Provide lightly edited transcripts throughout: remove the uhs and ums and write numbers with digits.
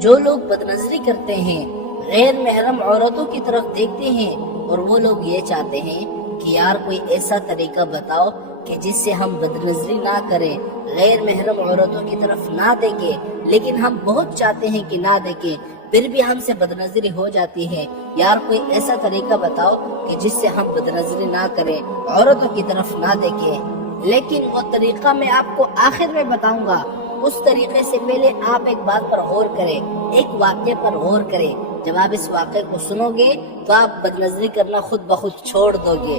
جو لوگ بدنظری کرتے ہیں، غیر محرم عورتوں کی طرف دیکھتے ہیں اور وہ لوگ یہ چاہتے ہیں کہ یار کوئی ایسا طریقہ بتاؤ کہ جس سے ہم بدنظری نہ کریں، غیر محرم عورتوں کی طرف نہ دیکھیں، لیکن ہم بہت چاہتے ہیں کہ نہ دیکھیں پھر بھی ہم سے بدنظری ہو جاتی ہے، یار کوئی ایسا طریقہ بتاؤ کہ جس سے ہم بدنظری نہ کریں، عورتوں کی طرف نہ دیکھیں۔ لیکن وہ طریقہ میں آپ کو آخر میں بتاؤں گا، اس طریقے سے پہلے آپ ایک بات پر غور کریں، ایک واقعے پر غور کریں۔ جب آپ اس واقعے کو سنو گے تو آپ بدنظری کرنا خود بخود چھوڑ دو گے۔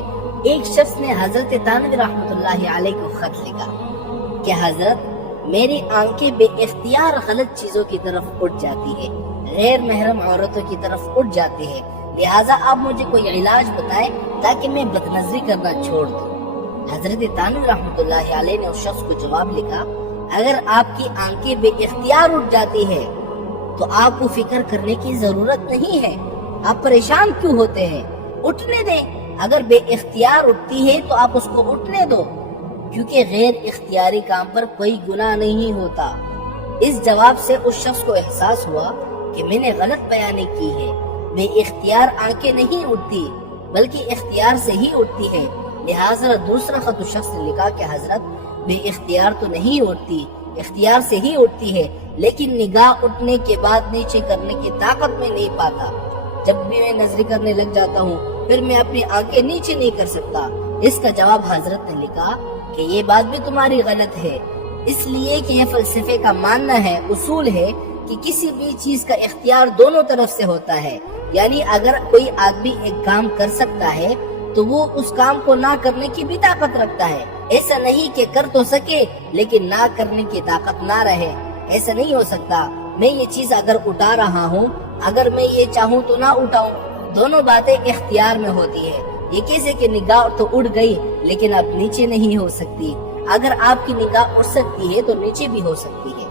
ایک شخص نے حضرت تھانوی رحمۃ اللہ علیہ کو خط لکھا کہ حضرت میری آنکھیں بے اختیار غلط چیزوں کی طرف اٹھ جاتی ہے، غیر محرم عورتوں کی طرف اٹھ جاتی ہے، لہٰذا آپ مجھے کوئی علاج بتائیں تاکہ میں بدنظری کرنا چھوڑ دوں۔ حضرت تھانوی رحمۃ اللہ علیہ نے اس شخص کو جواب لکھا، اگر آپ کی آنکھیں بے اختیار اٹھ جاتی ہے تو آپ کو فکر کرنے کی ضرورت نہیں ہے، آپ پریشان کیوں ہوتے ہیں؟ اٹھنے دیں، اگر بے اختیار اٹھتی ہے تو آپ اس کو اٹھنے دو، کیونکہ غیر اختیاری کام پر کوئی گناہ نہیں ہوتا۔ اس جواب سے اس شخص کو احساس ہوا کہ میں نے غلط بیانی کی ہے، بے اختیار آنکھیں نہیں اٹھتی بلکہ اختیار سے ہی اٹھتی ہے۔ لہٰذا دوسرا خط اس شخص نے لکھا کہ حضرت بے اختیار تو نہیں اٹھتی، اختیار سے ہی اٹھتی ہے، لیکن نگاہ اٹھنے کے بعد نیچے کرنے کی طاقت میں نہیں پاتا۔ جب بھی میں نظری کرنے لگ جاتا ہوں پھر میں اپنی آنکھیں نیچے نہیں کر سکتا۔ اس کا جواب حضرت نے لکھا کہ یہ بات بھی تمہاری غلط ہے، اس لیے کہ یہ فلسفے کا ماننا ہے، اصول ہے کہ کسی بھی چیز کا اختیار دونوں طرف سے ہوتا ہے، یعنی اگر کوئی آدمی ایک کام کر سکتا ہے تو وہ اس کام کو نہ کرنے کی بھی طاقت رکھتا ہے۔ ایسا نہیں کہ کر تو سکے لیکن نہ کرنے کی طاقت نہ رہے، ایسا نہیں ہو سکتا۔ میں یہ چیز اگر اٹھا رہا ہوں، اگر میں یہ چاہوں تو نہ اٹھاؤں، دونوں باتیں اختیار میں ہوتی ہے۔ یہ کیسے کہ نگاہ تو اڑ گئی لیکن اب نیچے نہیں ہو سکتی، اگر آپ کی نگاہ اٹھ سکتی ہے تو نیچے بھی ہو سکتی ہے۔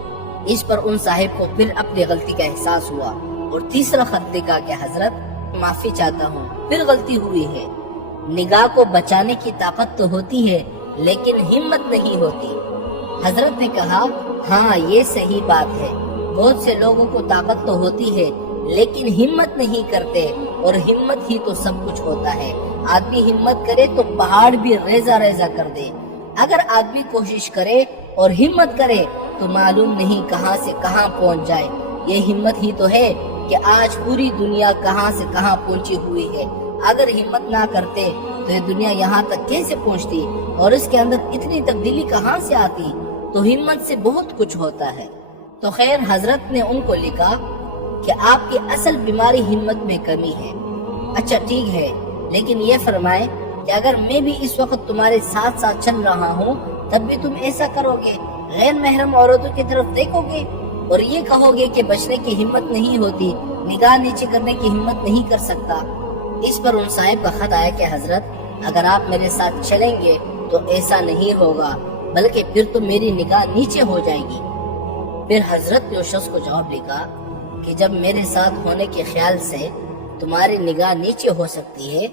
اس پر ان صاحب کو پھر اپنی غلطی کا احساس ہوا اور تیسرا خط لکھا کہ حضرت معافی چاہتا ہوں، پھر غلطی ہوئی ہے۔ نگاہ کو بچانے کی طاقت تو ہوتی ہے لیکن ہمت نہیں ہوتی۔ حضرت نے کہا ہاں یہ صحیح بات ہے، بہت سے لوگوں کو طاقت تو ہوتی ہے لیکن ہمت نہیں کرتے، اور ہمت ہی تو سب کچھ ہوتا ہے۔ آدمی ہمت کرے تو پہاڑ بھی ریزہ ریزہ کر دے، اگر آدمی کوشش کرے اور ہمت کرے تو معلوم نہیں کہاں سے کہاں پہنچ جائے۔ یہ ہمت ہی تو ہے کہ آج پوری دنیا کہاں سے کہاں پہنچی ہوئی ہے۔ اگر ہمت نہ کرتے تو یہ دنیا یہاں تک کیسے پہنچتی اور اس کے اندر اتنی تبدیلی کہاں سے آتی؟ تو ہمت سے بہت کچھ ہوتا ہے۔ تو خیر حضرت نے ان کو لکھا کہ آپ کی اصل بیماری ہمت میں کمی ہے۔ اچھا ٹھیک ہے، لیکن یہ فرمائے کہ اگر میں بھی اس وقت تمہارے ساتھ ساتھ چل رہا ہوں تب بھی تم ایسا کرو گے، غیر محرم عورتوں کی طرف دیکھو گے اور یہ کہو گے کہ بچنے کی ہمت نہیں ہوتی، نگاہ نیچے کرنے کی ہمت نہیں کر سکتا۔ اس پر ان صاحب کا خط آیا کہ حضرت اگر آپ میرے ساتھ چلیں گے تو ایسا نہیں ہوگا بلکہ پھر تو میری نگاہ نیچے ہو جائے گی۔ پھر حضرت نے اس شخص کو جواب لکھا کہ جب میرے ساتھ ہونے کے خیال سے تمہاری نگاہ نیچے ہو سکتی ہے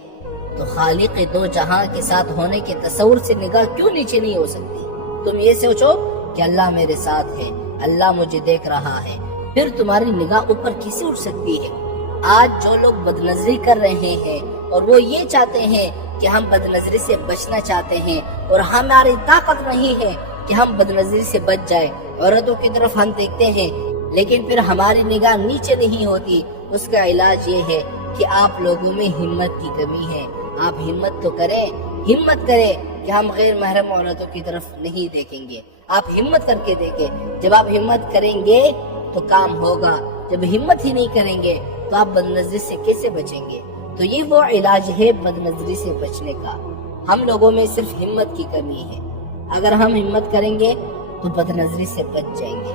تو خالق دو جہاں کے ساتھ ہونے کے تصور سے نگاہ کیوں نیچے نہیں ہو سکتی؟ تم یہ سوچو کہ اللہ میرے ساتھ ہے، اللہ مجھے دیکھ رہا ہے، پھر تمہاری نگاہ اوپر کیسے اٹھ سکتی ہے؟ آج جو لوگ بدنظری کر رہے ہیں اور وہ یہ چاہتے ہیں کہ ہم بدنظری سے بچنا چاہتے ہیں اور ہماری طاقت نہیں ہے کہ ہم بدنظری سے بچ جائیں، عورتوں کی طرف ہم دیکھتے ہیں لیکن پھر ہماری نگاہ نیچے نہیں ہوتی، اس کا علاج یہ ہے کہ آپ لوگوں میں ہمت کی کمی ہے۔ آپ ہمت تو کریں، ہمت کریں کہ ہم غیر محرم عورتوں کی طرف نہیں دیکھیں گے۔ آپ ہمت کر کے دیکھیں، جب آپ ہمت کریں گے تو کام ہوگا، جب ہمت ہی نہیں کریں گے تو آپ بدنظری سے کیسے بچیں گے؟ تو یہ وہ علاج ہے بدنظری سے بچنے کا۔ ہم لوگوں میں صرف ہمت کی کمی ہے، اگر ہم ہمت کریں گے تو بدنظری سے بچ جائیں گے۔